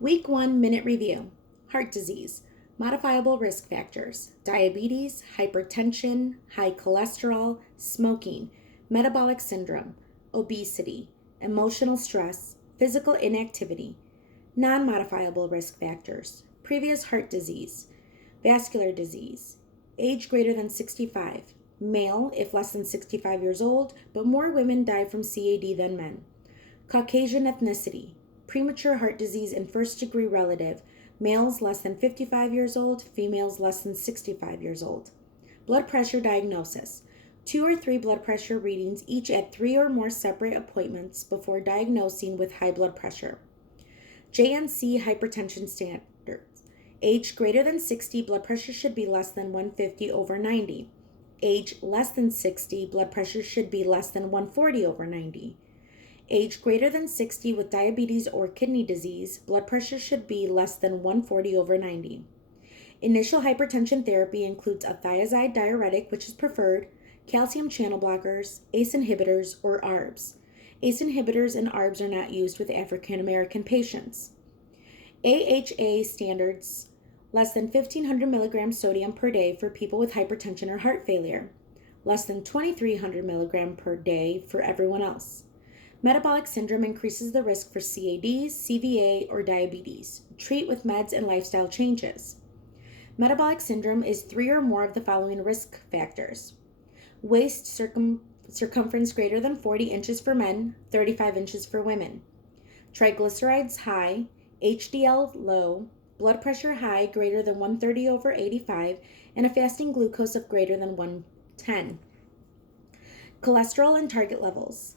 Week 1 Minute Review. Heart disease. Modifiable risk factors: diabetes, hypertension, high cholesterol, smoking, metabolic syndrome, obesity, emotional stress, physical inactivity. Non modifiable risk factors: previous heart disease, vascular disease, age greater than 65, male if less than 65 years old, but more women die from CAD than men. Caucasian ethnicity, premature heart disease in first degree relative, males less than 55 years old, females less than 65 years old. Blood pressure diagnosis: 2 or 3 blood pressure readings, each at 3 or more separate appointments before diagnosing with high blood pressure. JNC hypertension standards: age greater than 60, blood pressure should be less than 150 over 90. Age less than 60, blood pressure should be less than 140 over 90. Age greater than 60 with diabetes or kidney disease, blood pressure should be less than 140 over 90. Initial hypertension therapy includes a thiazide diuretic, which is preferred, calcium channel blockers, ACE inhibitors, or ARBs. ACE inhibitors and ARBs are not used with African American patients. AHA standards: less than 1,500 milligrams sodium per day for people with hypertension or heart failure, less than 2,300 milligrams per day for everyone else. Metabolic syndrome increases the risk for CAD, CVA, or diabetes. Treat with meds and lifestyle changes. Metabolic syndrome is 3 or more of the following risk factors: waist circumference greater than 40 inches for men, 35 inches for women. Triglycerides high, HDL low, blood pressure high greater than 130 over 85, and a fasting glucose of greater than 110. Cholesterol and target levels: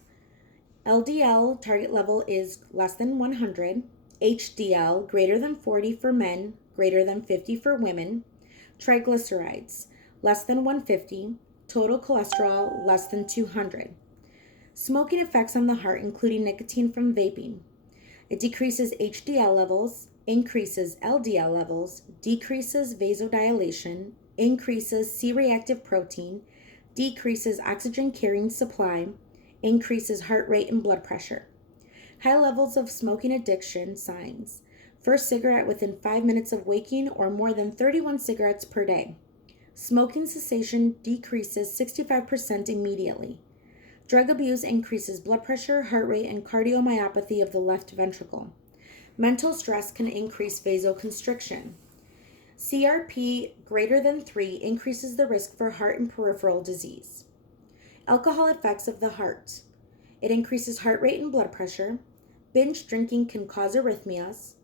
LDL target level is less than 100, HDL greater than 40 for men, greater than 50 for women, triglycerides less than 150, total cholesterol less than 200. Smoking effects on the heart, including nicotine from vaping: it decreases HDL levels, increases LDL levels, decreases vasodilation, increases C-reactive protein, decreases oxygen carrying supply, increases heart rate and blood pressure. High levels of smoking addiction signs: first cigarette within 5 minutes of waking or more than 31 cigarettes per day. Smoking cessation decreases 65% immediately. Drug abuse increases blood pressure, heart rate, and cardiomyopathy of the left ventricle. Mental stress can increase vasoconstriction. CRP greater than 3 increases the risk for heart and peripheral disease. Alcohol effects of the heart: it increases heart rate and blood pressure. Binge drinking can cause arrhythmias.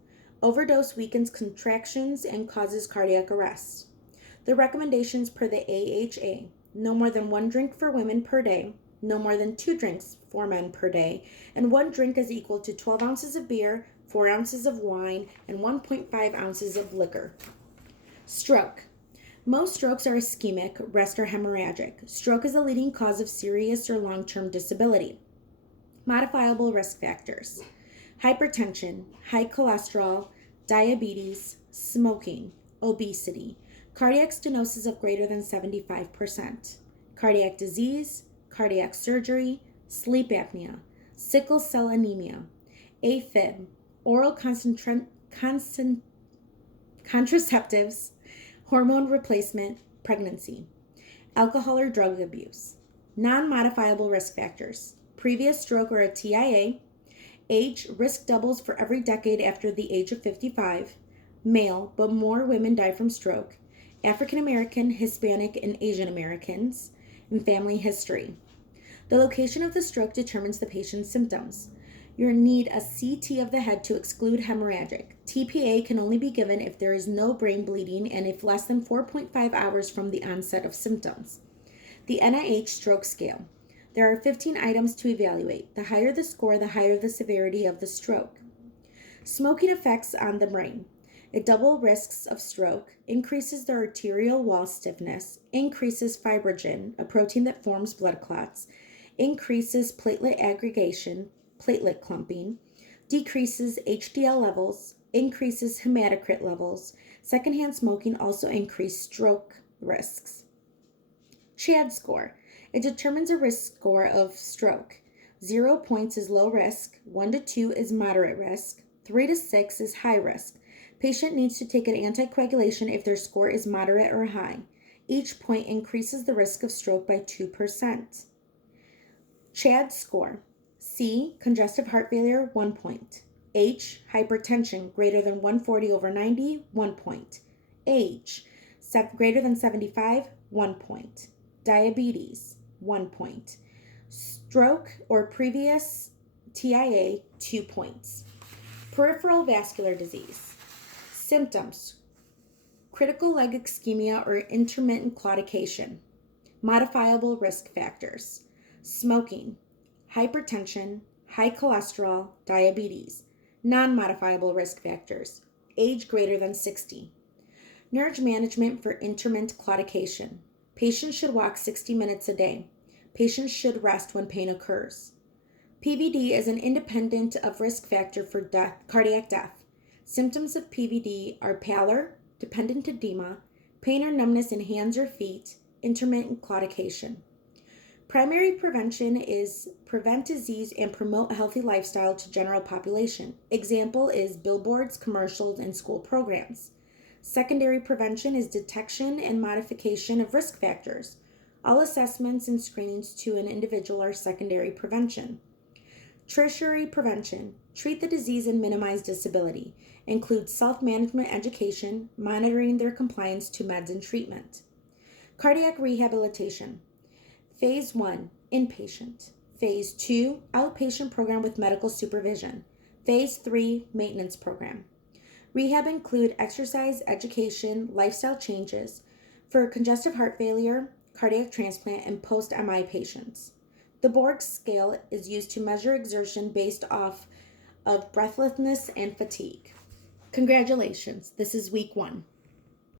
Overdose weakens contractions and causes cardiac arrest. The recommendations per the AHA: no more than 1 drink for women per day, no more than 2 drinks for men per day, and 1 drink is equal to 12 ounces of beer, 4 ounces of wine, and 1.5 ounces of liquor. Stroke: most strokes are ischemic, rest are hemorrhagic. Stroke is the leading cause of serious or long-term disability. Modifiable risk factors: hypertension, high cholesterol, diabetes, smoking, obesity, cardiac stenosis of greater than 75%, cardiac disease, cardiac surgery, sleep apnea, sickle cell anemia, AFib, oral contraceptives, hormone replacement, pregnancy. Alcohol or drug abuse. Non-modifiable risk factors: previous stroke or a TIA, age, risk doubles for every decade after the age of 55, male, but more women die from stroke, African American, Hispanic, and Asian Americans, and family history. The location of the stroke determines the patient's symptoms. You need a CT of the head to exclude hemorrhagic. TPA can only be given if there is no brain bleeding and if less than 4.5 hours from the onset of symptoms. The NIH Stroke Scale: there are 15 items to evaluate. The higher the score, the higher the severity of the stroke. Smoking effects on the brain: it doubles risks of stroke, increases the arterial wall stiffness, increases fibrogen, a protein that forms blood clots, increases platelet aggregation, platelet clumping, decreases HDL levels, increases hematocrit levels. Secondhand smoking also increases stroke risks. CHAD score: it determines a risk score of stroke. 0 points is low risk, 1 to 2 is moderate risk, 3 to 6 is high risk. Patient needs to take an anticoagulation if their score is moderate or high. Each point increases the risk of stroke by 2%. CHAD score. C, congestive heart failure, 1 point. H, hypertension, greater than 140/90, 1 point. H, greater than 75, 1 point. Diabetes, 1 point. Stroke or previous TIA, 2 points. Peripheral vascular disease. Symptoms: critical leg ischemia or intermittent claudication. Modifiable risk factors: smoking, hypertension, high cholesterol, diabetes. Non-modifiable risk factors: age greater than 60. Nurse management for intermittent claudication. Patients should walk 60 minutes a day. Patients should rest when pain occurs. PVD is an independent of risk factor for cardiac death. Symptoms of PVD are pallor, dependent edema, pain or numbness in hands or feet, intermittent claudication. Primary prevention is prevent disease and promote a healthy lifestyle to general population. Example is billboards, commercials, and school programs. Secondary prevention is detection and modification of risk factors. All assessments and screenings to an individual are secondary prevention. Tertiary prevention: treat the disease and minimize disability. Includes self-management education, monitoring their compliance to meds and treatment. Cardiac rehabilitation. Phase 1, inpatient. Phase 2, outpatient program with medical supervision. Phase 3, maintenance program. Rehab include exercise, education, lifestyle changes for congestive heart failure, cardiac transplant, and post-MI patients. The Borg scale is used to measure exertion based off of breathlessness and fatigue. Congratulations, this is week 1.